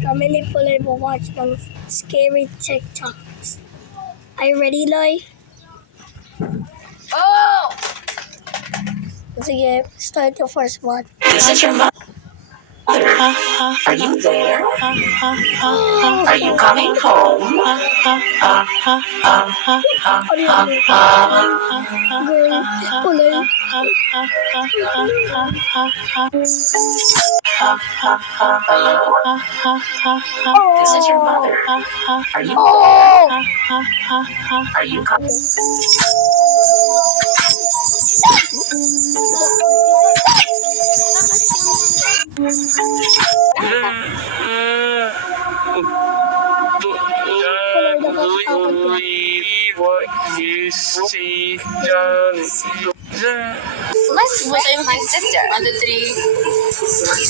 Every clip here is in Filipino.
Kami ni Puloy watch ng scary TikToks. Are you ready, Loy? Oh! Sige, start the first one. This is your mother. Are you there? Are you coming home? Girl, Puloy. Hello? This is your mother. Are you Are you coming? Let's with my sister. 1, 2, 3.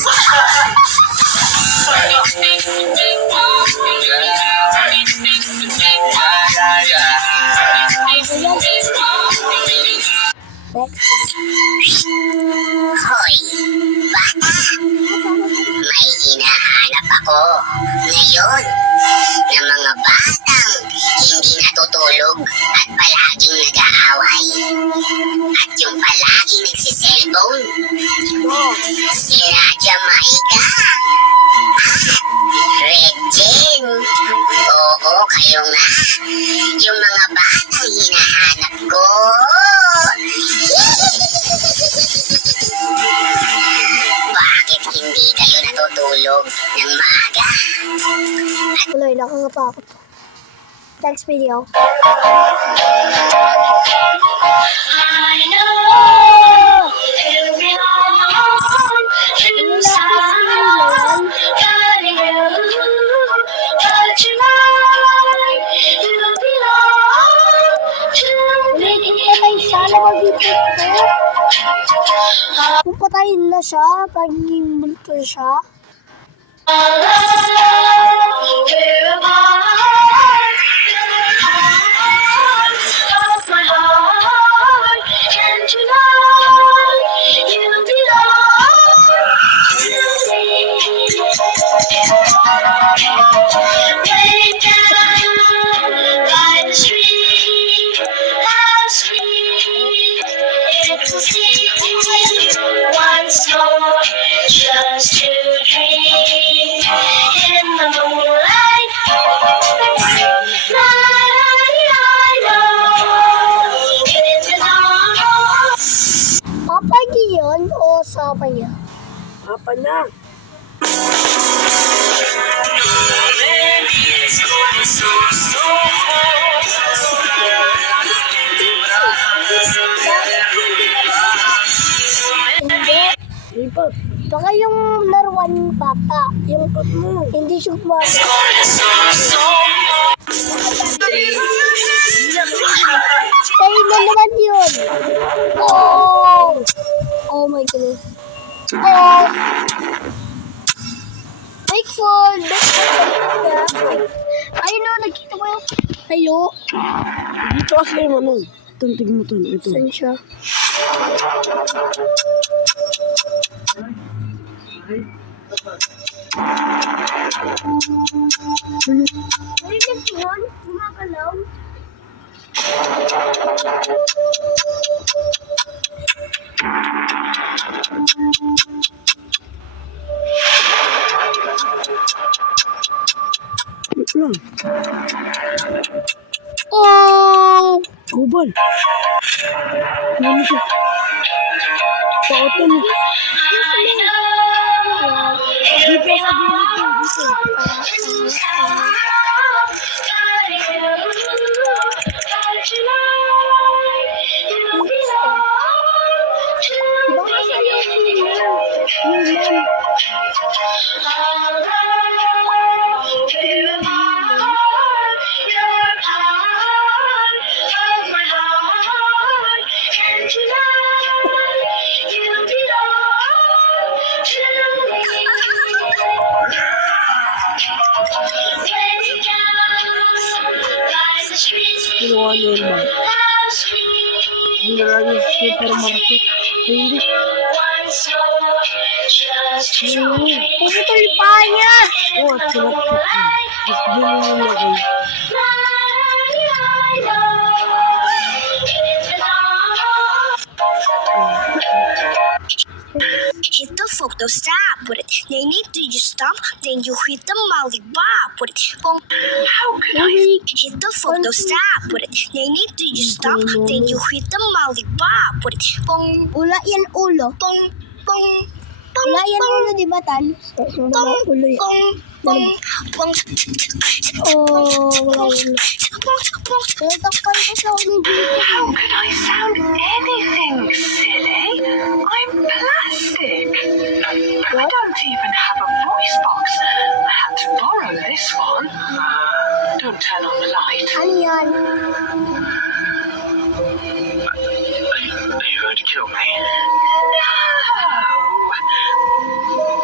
Hoy, bata! May hinahanap ako ngayon ng mga batang hindi natutulog at palaging nag-aaway. At yung palaging nagsiselfone. Sina Jamaica at Red Jen. Oo, kayo nga. Yung mga batang hinahanap ko. Bakit hindi kayo natutulog ng maaga? Puloy, nakakatakot. Next video. I know you belong to someone, but you belong to me. Patay siya, nakagipit ko. Kung patayin na siya, pagiging multo siya. We're apart, of my heart, and tonight you belong to me. Way down by the street, how sweet it will seem once more just to dream in the moonlight. I know it belongs. Papa niya yun o sapa niya? Apa na? Hindi. Lipat. Baka yung laruan ng bata. Yung Mo. hindi siya gumagawa. Sa'yo na naman yun. Oh! Oh my goodness. Oh! Bigfoot! Bigfoot! Ayun o, nakita mo yung tayo. Dito kasi yung ano. Tuntig mo to. Ito. Saan siya? Narinig mo yun? Gumagalaw? Wait lang. Oh! Kubal. Ano siya? Pauto mo. Dito sa gilid mo. Dito. Baka sa'yo yun. Kinuha niya yung bag. Hindi na lagi supermarket. Hindi. Puputol yung paa niya. Oo, at sinakit. Tapos ganun yung lagay. Hit the photo stop with it. They need to just stop, then you hit the molly bob with it. Boom. Hit the photo stop with it. They need to just stop, then you hit the molly bob with it. Boom. Ula yan ulo. Boom. Boom. Ula yan ulo, di ba, Tan? Wala ulo yan. Boom. Boom. Oh, wala ulo. Natakpan ko sa ulo dito. How could I sound anything silly? I'm plastic. I don't even have a voice box. I had to borrow this one. Don't turn on the light. Ano yan? Are you going to kill me? No.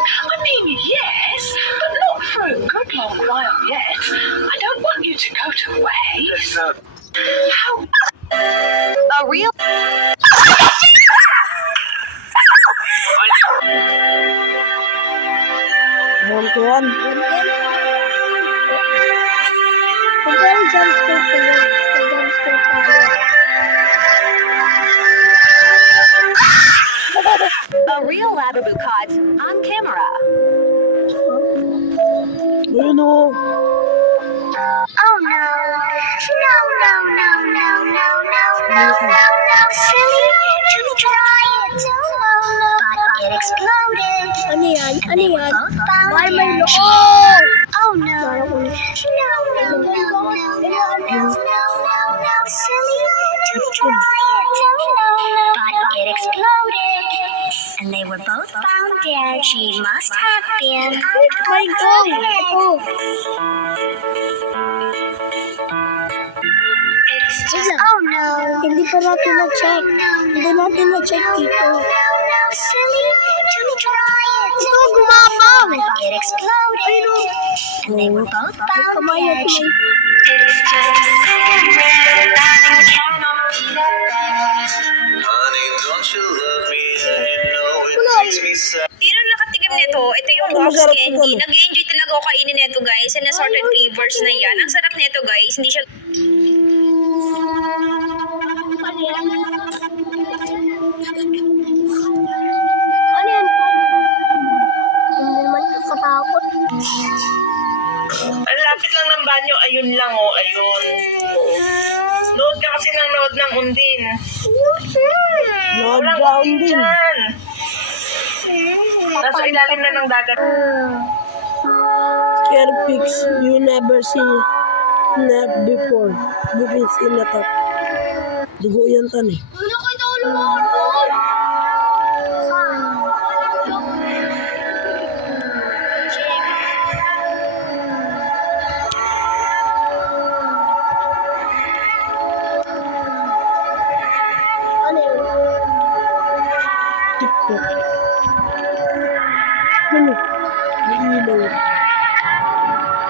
I mean, yes, but not for a good long while yet. I don't want you to go to waste. How? A real? Alam ko yan. Kung kaya jumpscare ko yun. Jumpscare tayo. A real Labubu caught on camera. Ayun o. Oh no. No, no, no, no, no, no, no, no, no, silly. To try it. No, no. But it exploded. Ano yan? Ano yan? Found Why may it. loob? Oh no. No, no, no, no, no, no, no, no, silly. To try it. No, no. But it exploded. And they were both found dead. She must have been. My God! Ito. It's Wait just. lang. Oh no. Hindi pa natin na-check. Hindi natin na-check dito. Silly. To try it. Ito, gumapang! It exploded. And they were both found Kamay at dead. may... It's just a second red line cannot be that bad. Honey, don't you love me? And you know it Kulay. makes me sad. Sino nakatikim nito? Ito yung Ito, box masarap candy. ito. Nag-enjoy talaga ako kainin nito, guys. And assorted flavors na yan. Ang sarap nito, guys. Hindi siya... Ano yan? Ano yan? Hindi naman kakatakot. Ang lapit lang ng banyo, ayun lang oh, ayun. Load ka kasi ng load ng undin. Lord Walang Brown undin din. dyan. Nasa ilalim na ng dagat. Scare pics you never see before. Bukits in the top. Dugo yan tan eh. Ano kayo na ulo mo? Lord? Saan? Ano yun? TikTok. Ano? May ilaw.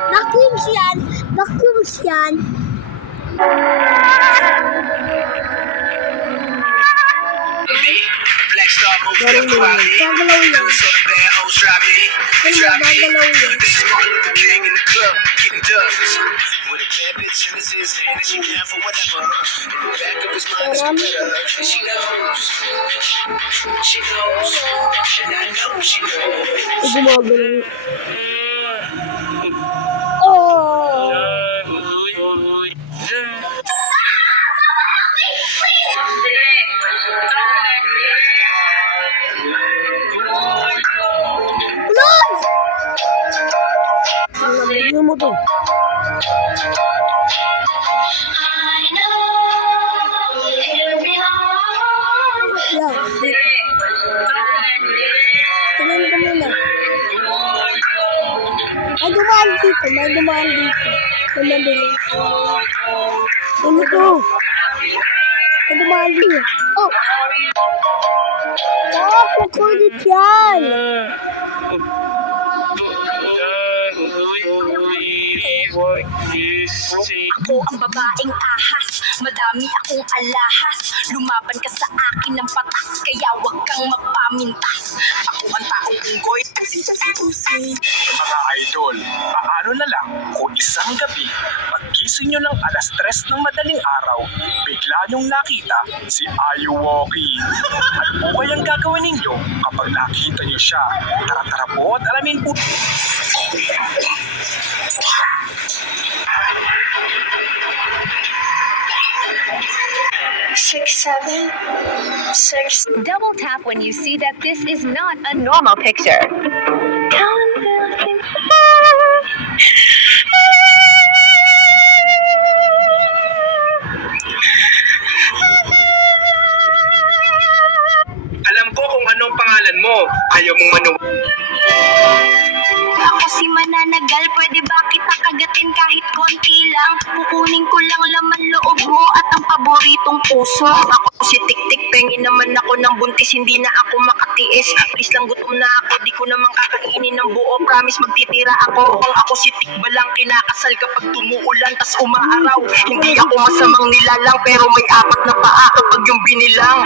Vacuums yan! Vacuums yan! Black Star moved up quietly. Gagalaw yan. Feeling so the bad hoes try me. Ano Try ba? me. Gagalaw yan. This is Martin Luther King in the club, getting dubs. With a bad bitch in his hand, and she down for whatever. In the back of his mind is a better. And she knows. She knows. And I know she knows. Ay, gumagalaw. Oh! Lord! Tingnan mo to. Yan. Tingnan ko muna. May dumaan dito. May dumaan dito. May mabilis. Ano to? May dumaan dito. Oh! Oh, kukulit yan! Ako ang babaeng ahas, madami akong alahas. Lumaban ka sa akin ng patas, kaya wag kang magpamintas. Ako ang taong unggoy. Mga idol, paano na lang kung isang gabi, paggising nyo ng alas 3 ng madaling araw, bigla nyong nakita si Ayuwoki. Ano po kayang gagawin ninyo kapag nakita nyo siya? Tara po at alamin po. 6, 7, 6. Double tap when you see that this is not a normal picture. Alam ko kung anong pangalan mo. Ayaw mong Ako si mananagal, pwede ba kita kagatin kahit konti lang? Kukunin ko lang laman loob mo at ang paboritong puso. Ako si Tik-Tik, pengin naman ako ng buntis, hindi na ako makatiis. Please lang, gutom na ako, di ko naman kakainin ng buo. Promise magtitira ako. Kung ako si Tikbalang, kinakasal kapag tumuulan tas umaaraw. Hindi ako masamang nilalang, pero may 4 na paa kapag yung binilang.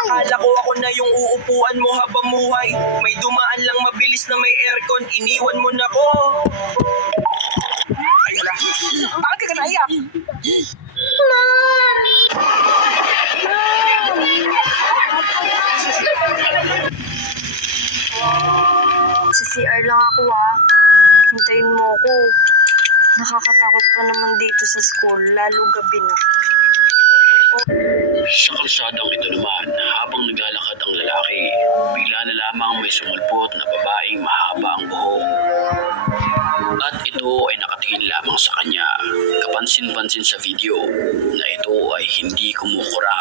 Akala ko ako na yung uupuan mo habang buhay. May dumaan lang mabilis na may aircon, iniwan mo na ko. Ay, hala. Bakit ka naiyak? Sa CR lang ako Hintayin mo ako. Nakakatakot pa naman dito sa school, lalo gabi na. Sa kalsadang ito naman, habang naglalakad ang lalaki, bigla na lamang may sumulpot na babaeng mahaba ang buhok. At ito ay nakatingin lamang sa kanya. Kapansin-pansin sa video na ito ay hindi kumukura